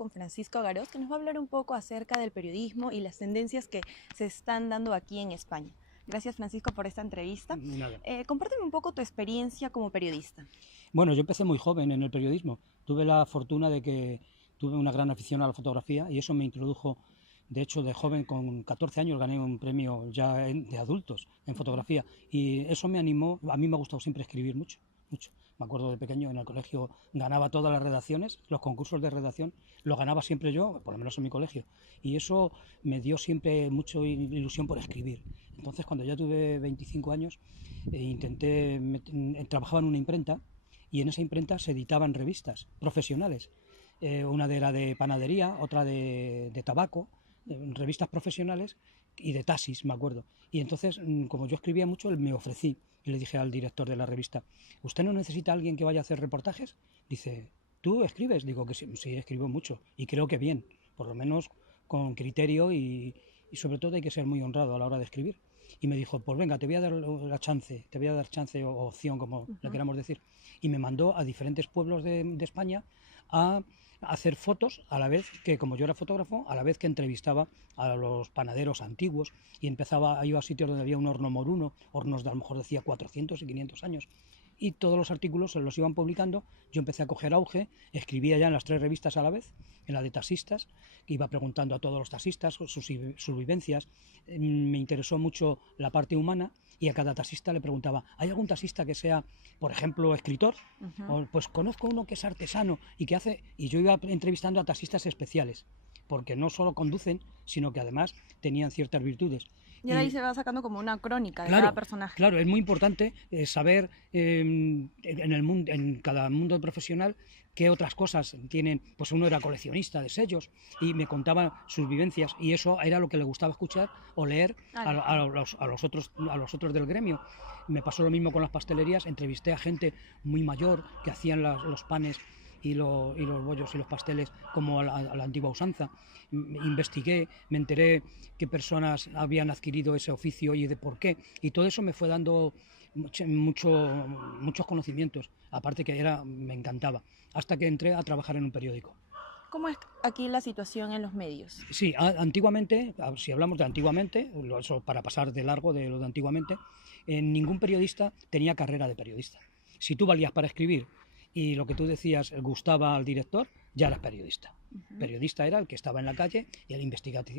con Francisco Garoz, que nos va a hablar un poco acerca del periodismo y las tendencias que se están dando aquí en España. Gracias, Francisco, por esta entrevista. Nada. Compárteme un poco tu experiencia como periodista. Bueno, yo empecé muy joven en el periodismo. Tuve la fortuna de que tuve una gran afición a la fotografía y eso me introdujo. De hecho, de joven, con 14 años, gané un premio ya de adultos en fotografía y eso me animó. A mí me ha gustado siempre escribir mucho, mucho. Me acuerdo de pequeño en el colegio ganaba todas las redacciones, los concursos de redacción, los ganaba siempre yo, por lo menos en mi colegio. Y eso me dio siempre mucha ilusión por escribir. Entonces, cuando ya tuve 25 años, trabajaba en una imprenta y en esa imprenta se editaban revistas profesionales. Una era de panadería, otra de tabaco, revistas profesionales y de taxis, me acuerdo. Y entonces, como yo escribía mucho, me ofrecí y le dije al director de la revista, ¿usted no necesita a alguien que vaya a hacer reportajes? Dice, ¿tú escribes? Digo que sí, sí, escribo mucho y creo que bien, por lo menos con criterio y sobre todo hay que ser muy honrado a la hora de escribir. Y me dijo, pues venga, te voy a dar la chance, te voy a dar chance o opción, como le queramos decir. Y me mandó a diferentes pueblos de España a hacer fotos a la vez que, como yo era fotógrafo, a la vez que entrevistaba a los panaderos antiguos y iba a sitios donde había un horno moruno, hornos de a lo mejor decía 400 y 500 años. Y todos los artículos se los iban publicando, yo empecé a coger auge, escribía ya en las 3 revistas a la vez, en la de taxistas, que iba preguntando a todos los taxistas sus vivencias, me interesó mucho la parte humana y a cada taxista le preguntaba, ¿hay algún taxista que sea, por ejemplo, escritor? O, pues conozco uno que es artesano y que hace... Y yo iba entrevistando a taxistas especiales, porque no solo conducen, sino que además tenían ciertas virtudes. Y ahí se va sacando como una crónica de claro, cada personaje. Claro, es muy importante saber en cada mundo profesional qué otras cosas tienen. Pues uno era coleccionista de sellos y me contaba sus vivencias y eso era lo que le gustaba escuchar o leer a los otros del gremio. Me pasó lo mismo con las pastelerías, entrevisté a gente muy mayor que hacían los panes y los bollos y los pasteles como a la antigua usanza. Investigué, me enteré qué personas habían adquirido ese oficio y de por qué, y todo eso me fue dando muchos conocimientos, aparte que me encantaba, hasta que entré a trabajar en un periódico. ¿Cómo es aquí la situación en los medios? Sí, antiguamente, si hablamos de antiguamente, eso para pasar de largo de lo de antiguamente, ningún periodista tenía carrera de periodista. Si tú valías para escribir y lo que tú decías gustaba al director, ya eras periodista. Periodista era el que estaba en la calle y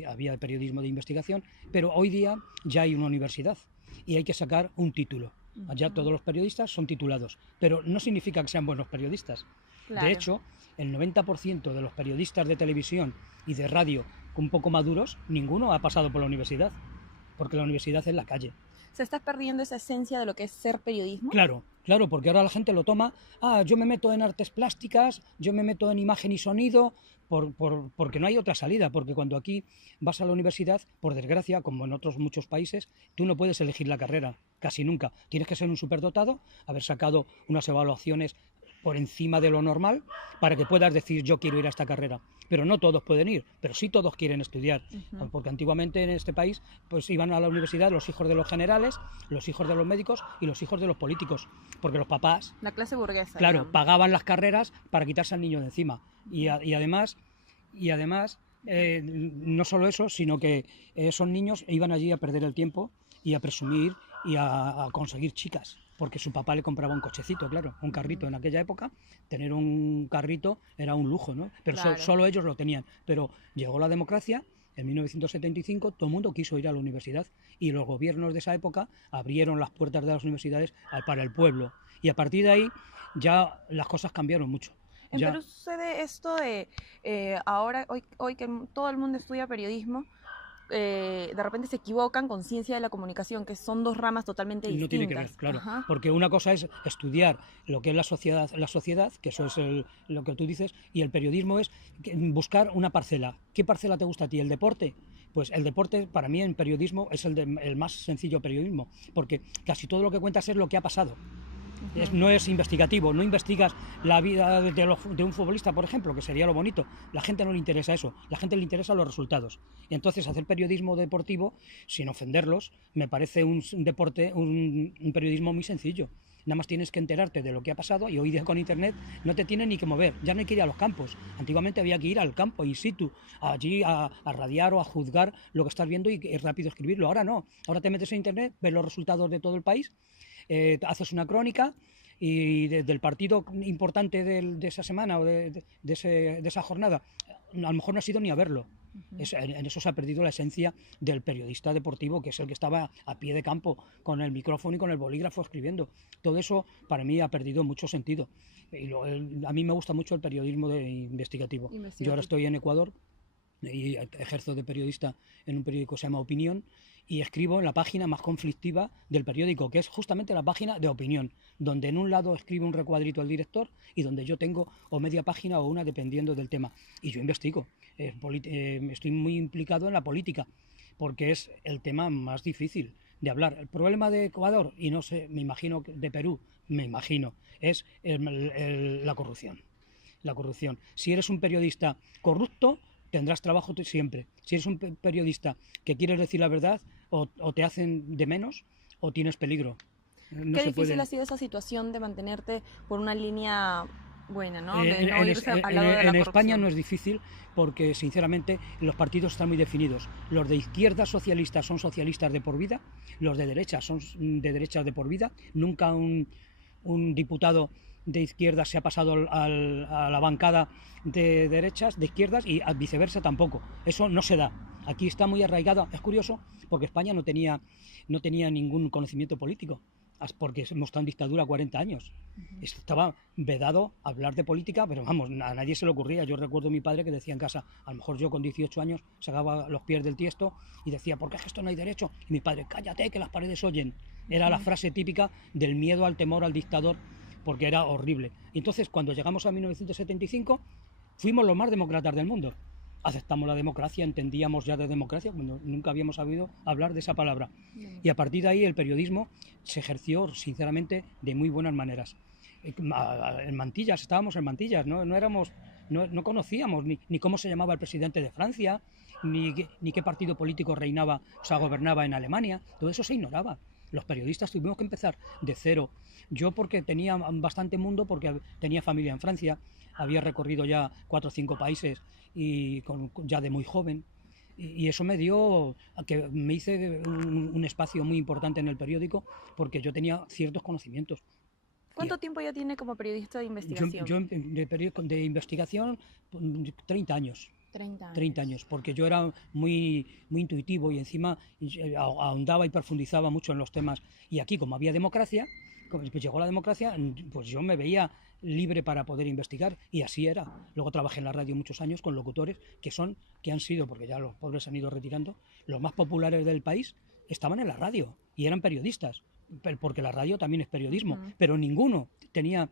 había periodismo de investigación, pero hoy día ya hay una universidad y hay que sacar un título. Ya todos los periodistas son titulados, pero no significa que sean buenos periodistas. Claro. De hecho, el 90% de los periodistas de televisión y de radio un poco maduros, ninguno ha pasado por la universidad, porque la universidad es la calle. ¿Se está perdiendo esa esencia de lo que es ser periodismo? Claro, porque ahora la gente lo toma, yo me meto en artes plásticas, yo me meto en imagen y sonido, porque no hay otra salida, porque cuando aquí vas a la universidad, por desgracia, como en otros muchos países, tú no puedes elegir la carrera, casi nunca. Tienes que ser un superdotado, haber sacado unas evaluaciones por encima de lo normal para que puedas decir yo quiero ir a esta carrera. Pero no todos pueden ir, pero sí todos quieren estudiar, porque antiguamente en este país pues iban a la universidad los hijos de los generales, los hijos de los médicos y los hijos de los políticos, porque los papás, la clase burguesa, claro, digamos, pagaban las carreras para quitarse al niño de encima. Y además no solo eso, sino que esos niños iban allí a perder el tiempo y a presumir y a conseguir chicas, porque su papá le compraba un cochecito, claro, un carrito. En aquella época tener un carrito era un lujo, ¿no? Pero claro, solo ellos lo tenían. Pero llegó la democracia, en 1975 todo el mundo quiso ir a la universidad y los gobiernos de esa época abrieron las puertas de las universidades para el pueblo. Y a partir de ahí ya las cosas cambiaron mucho. En Perú sucede esto de ahora, hoy que todo el mundo estudia periodismo, de repente se equivocan con ciencia de la comunicación, que son dos ramas totalmente distintas. No tiene que ver, claro. Ajá. Porque una cosa es estudiar lo que es la sociedad, que eso es lo que tú dices, y el periodismo es buscar una parcela. ¿Qué parcela te gusta a ti? ¿El deporte? Pues el deporte, para mí, en periodismo es el más sencillo periodismo, porque casi todo lo que cuentas es lo que ha pasado. No es investigativo, no investigas la vida de un futbolista, por ejemplo, que sería lo bonito. La gente no le interesa eso, la gente le interesa los resultados. Y entonces hacer periodismo deportivo, sin ofenderlos, me parece un periodismo muy sencillo. Nada más tienes que enterarte de lo que ha pasado y hoy día con internet no te tienes ni que mover, ya no hay que ir a los campos. Antiguamente había que ir al campo in situ, allí a radiar o a juzgar lo que estás viendo y es rápido escribirlo. Ahora no, ahora te metes en internet, ves los resultados de todo el país, haces una crónica y del partido importante de esa semana o de esa jornada, a lo mejor no has ido ni a verlo. En eso se ha perdido la esencia del periodista deportivo, que es el que estaba a pie de campo con el micrófono y con el bolígrafo escribiendo. Todo eso para mí ha perdido mucho sentido. A mí me gusta mucho el periodismo investigativo. Yo ahora estoy en Ecuador y ejerzo de periodista en un periódico que se llama Opinión y escribo en la página más conflictiva del periódico, que es justamente la página de Opinión, donde en un lado escribe un recuadrito el director y donde yo tengo o media página o una dependiendo del tema. Y yo investigo. Estoy muy implicado en la política porque es el tema más difícil de hablar. El problema de Ecuador, y no sé, me imagino de Perú, es la corrupción. La corrupción. Si eres un periodista corrupto, tendrás trabajo siempre. Si eres un periodista que quieres decir la verdad, o te hacen de menos o tienes peligro. Qué difícil ha sido esa situación de mantenerte por una línea buena, ¿no? De no irse al lado de la en España corrupción. no es difícil porque, sinceramente, los partidos están muy definidos. Los de izquierda socialistas son socialistas de por vida, los de derecha son de derechas de por vida. Nunca un diputado de izquierda se ha pasado a la bancada de derechas, de izquierdas, y viceversa tampoco. Eso no se da. Aquí está muy arraigado. Es curioso porque España no tenía ningún conocimiento político, porque hemos estado en dictadura 40 años. Estaba vedado hablar de política, pero vamos, a nadie se le ocurría. Yo recuerdo a mi padre que decía en casa, a lo mejor yo con 18 años sacaba los pies del tiesto y decía, ¿por qué es que esto no hay derecho? Y mi padre, cállate, que las paredes oyen. Era la frase típica del miedo al temor al dictador, porque era horrible. Y entonces, cuando llegamos a 1975, fuimos los más demócratas del mundo. Aceptamos la democracia, entendíamos ya de democracia, cuando nunca habíamos sabido hablar de esa palabra. Y a partir de ahí el periodismo se ejerció, sinceramente, de muy buenas maneras. En Mantillas, estábamos en Mantillas, no conocíamos ni cómo se llamaba el presidente de Francia, ni qué partido político reinaba, o sea, gobernaba en Alemania. Todo eso se ignoraba. Los periodistas tuvimos que empezar de cero. Yo porque tenía bastante mundo, porque tenía familia en Francia, había recorrido ya 4 o 5 países y ya de muy joven. Y eso me dio, que me hice un espacio muy importante en el periódico porque yo tenía ciertos conocimientos. ¿Cuánto tiempo ya tiene como periodista de investigación? Yo de investigación 30 años. 30 años, porque yo era muy intuitivo y encima ahondaba y profundizaba mucho en los temas. Y aquí, como había democracia, como llegó la democracia, pues yo me veía libre para poder investigar y así era. Luego trabajé en la radio muchos años con locutores que han sido, porque ya los pobres se han ido retirando, los más populares del país estaban en la radio y eran periodistas, porque la radio también es periodismo, pero ninguno tenía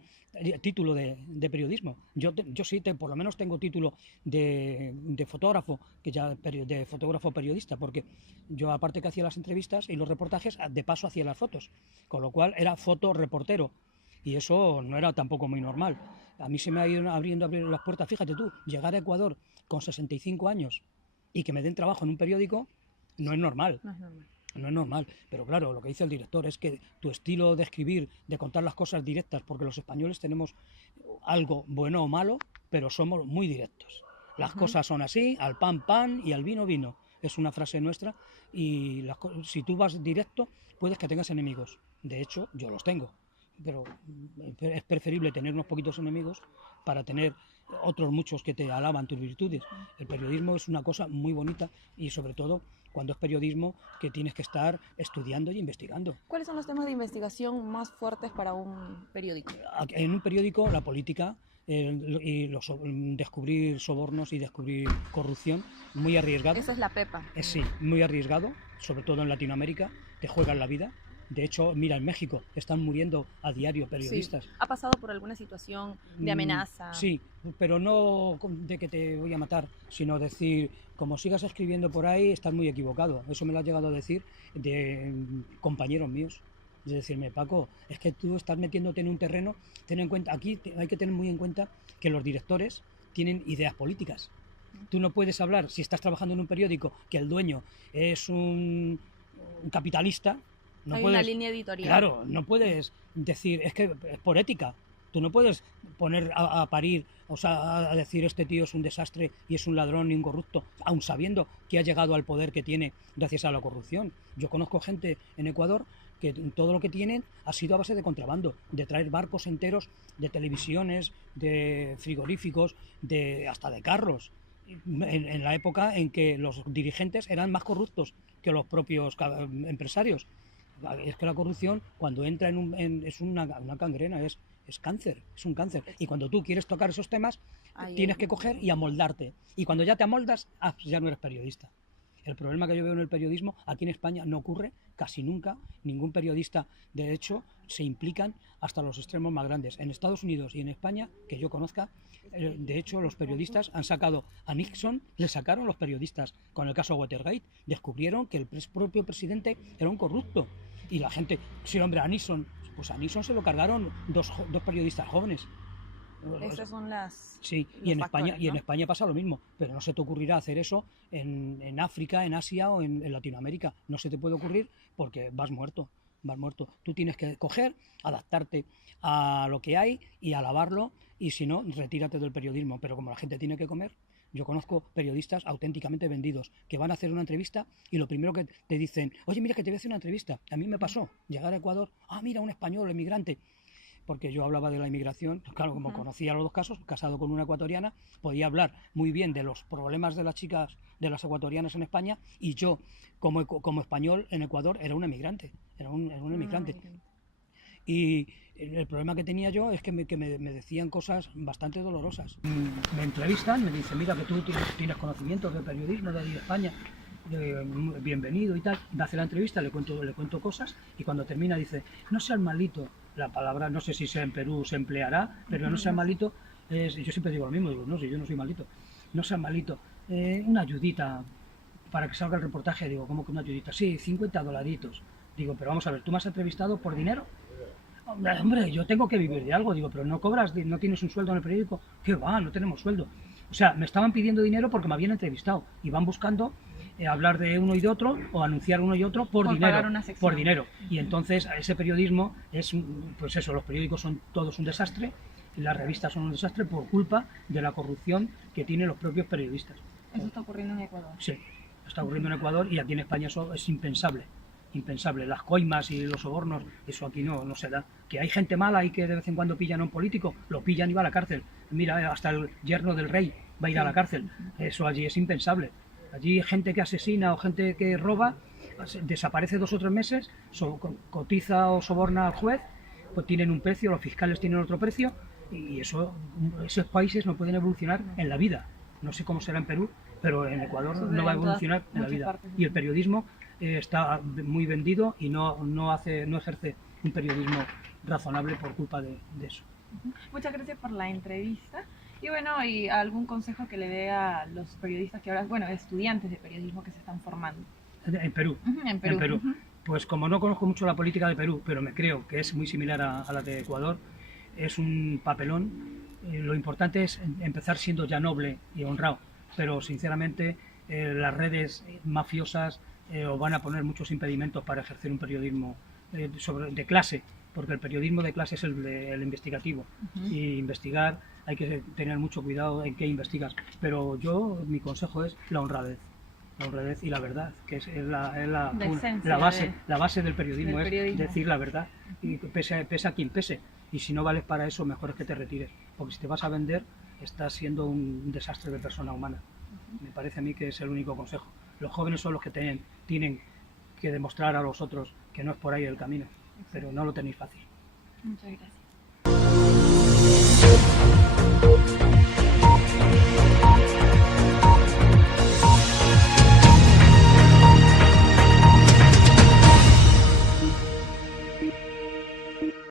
título de periodismo. Yo sí, por lo menos tengo título de fotógrafo, de fotógrafo periodista, porque yo, aparte que hacía las entrevistas y los reportajes, de paso hacía las fotos, con lo cual era fotoreportero. Y eso no era tampoco muy normal. A mí se me ha ido abriendo las puertas. Fíjate tú, llegar a Ecuador con 65 años y que me den trabajo en un periódico no es normal. No es normal. No es normal, pero claro, lo que dice el director es que tu estilo de escribir, de contar las cosas directas, porque los españoles tenemos algo bueno o malo, pero somos muy directos. Las cosas son así, al pan pan y al vino vino. Es una frase nuestra y si tú vas directo, puedes que tengas enemigos. De hecho, yo los tengo, pero es preferible tener unos poquitos enemigos para tener otros muchos que te alaban tus virtudes. El periodismo es una cosa muy bonita y, sobre todo, cuando es periodismo, que tienes que estar estudiando y investigando. ¿Cuáles son los temas de investigación más fuertes para un periódico? En un periódico, la política y descubrir sobornos y descubrir corrupción, muy arriesgado. Esa es la pepa. Sí, muy arriesgado, sobre todo en Latinoamérica, te juegan la vida. De hecho, mira, en México están muriendo a diario periodistas. Sí. ¿Ha pasado por alguna situación de amenaza? Sí, pero no de que te voy a matar, sino decir, como sigas escribiendo por ahí, estás muy equivocado. Eso me lo ha llegado a decir de compañeros míos. Es decirme, Paco, es que tú estás metiéndote en un terreno, ten en cuenta, aquí hay que tener muy en cuenta que los directores tienen ideas políticas. Tú no puedes hablar, si estás trabajando en un periódico, que el dueño es un capitalista, no Hay puedes, una línea editorial. claro, no puedes decir, es que es por ética. Tú no puedes poner a parir, o sea, a decir este tío es un desastre y es un ladrón y un corrupto, aun sabiendo que ha llegado al poder que tiene gracias a la corrupción. Yo conozco gente en Ecuador que todo lo que tienen ha sido a base de contrabando, de traer barcos enteros de televisiones, de frigoríficos, hasta de carros, en la época en que los dirigentes eran más corruptos que los propios empresarios. Es que la corrupción, cuando entra es una gangrena, es cáncer, es un cáncer. Y cuando tú quieres tocar esos temas, tienes que coger y amoldarte. Y cuando ya te amoldas, ya no eres periodista. El problema que yo veo en el periodismo, aquí en España no ocurre casi nunca. Ningún periodista, de hecho, se implican hasta los extremos más grandes. En Estados Unidos y en España, que yo conozca, de hecho, los periodistas han sacado a Nixon, le sacaron los periodistas con el caso Watergate, descubrieron que el propio presidente era un corrupto. Y la gente, sí, hombre, a Nixon, pues a Nixon se lo cargaron dos periodistas jóvenes. Esas son las... Sí, y en España, ¿no? Y en España pasa lo mismo, pero no se te ocurrirá hacer eso en África, en Asia o en Latinoamérica. No se te puede ocurrir porque vas muerto. Tú tienes que coger, adaptarte a lo que hay y alabarlo, y si no, retírate del periodismo. Pero como la gente tiene que comer, yo conozco periodistas auténticamente vendidos que van a hacer una entrevista y lo primero que te dicen, oye, mira que te voy a hacer una entrevista. A mí me pasó llegar a Ecuador, mira, un español, emigrante. Porque yo hablaba de la inmigración, claro, como conocía los dos casos, casado con una ecuatoriana, podía hablar muy bien de los problemas de las chicas, de las ecuatorianas en España, y yo, como español en Ecuador, era un emigrante, era un emigrante. Y el problema que tenía yo es que me decían cosas bastante dolorosas. Me entrevistan, me dicen, mira que tú tienes conocimientos de periodismo de España, bienvenido y tal. Me hace la entrevista, le cuento cosas, y cuando termina dice, no seas malito. La palabra, no sé si en Perú se empleará, pero no seas malito, yo siempre digo lo mismo, digo, no, si yo no soy malito, no seas malito, una ayudita para que salga el reportaje. Digo, ¿cómo que una ayudita? Sí, $50. Digo, pero vamos a ver, ¿tú me has entrevistado por dinero? Hombre, yo tengo que vivir de algo. Digo, pero no cobras, no tienes un sueldo en el periódico. ¿Qué va? No tenemos sueldo. O sea, me estaban pidiendo dinero porque me habían entrevistado y van buscando hablar de uno y de otro o anunciar uno y otro por dinero. Y entonces ese periodismo es, pues eso, los periódicos son todos un desastre y las revistas son un desastre por culpa de la corrupción que tienen los propios periodistas. ¿Eso está ocurriendo en Ecuador? Sí, está ocurriendo en Ecuador, y aquí en España eso es impensable. Las coimas y los sobornos, eso aquí no se da. Que hay gente mala y que de vez en cuando pillan a un político, lo pillan y va a la cárcel. Mira, hasta el yerno del rey va a ir a la cárcel. Eso allí es impensable. Allí gente que asesina o gente que roba desaparece 2 o 3 meses, cotiza o soborna al juez, pues tienen un precio, los fiscales tienen otro precio, y esos países no pueden evolucionar en la vida. No sé cómo será en Perú, pero en Ecuador no va a evolucionar en la vida. Y el periodismo está muy vendido y no ejerce un periodismo razonable por culpa de eso. Muchas gracias por la entrevista. Y bueno, ¿y algún consejo que le dé a los periodistas que ahora, estudiantes de periodismo que se están formando? En Perú. En Perú. Pues como no conozco mucho la política de Perú, pero me creo que es muy similar a la de Ecuador, es un papelón. Lo importante es empezar siendo ya noble y honrado, pero sinceramente las redes mafiosas os van a poner muchos impedimentos para ejercer un periodismo de clase, porque el periodismo de clase es el investigativo, y investigar hay que tener mucho cuidado en qué investigas, pero mi consejo es la honradez y la verdad, que es la base del periodismo, es decir la verdad, y pese a quien pese, y si no vales para eso, mejor es que te retires, porque si te vas a vender, estás siendo un desastre de persona humana. Me parece a mí que es el único consejo. Los jóvenes son los que tienen que demostrar a los otros que no es por ahí el camino, pero no lo tenéis fácil. Muchas gracias.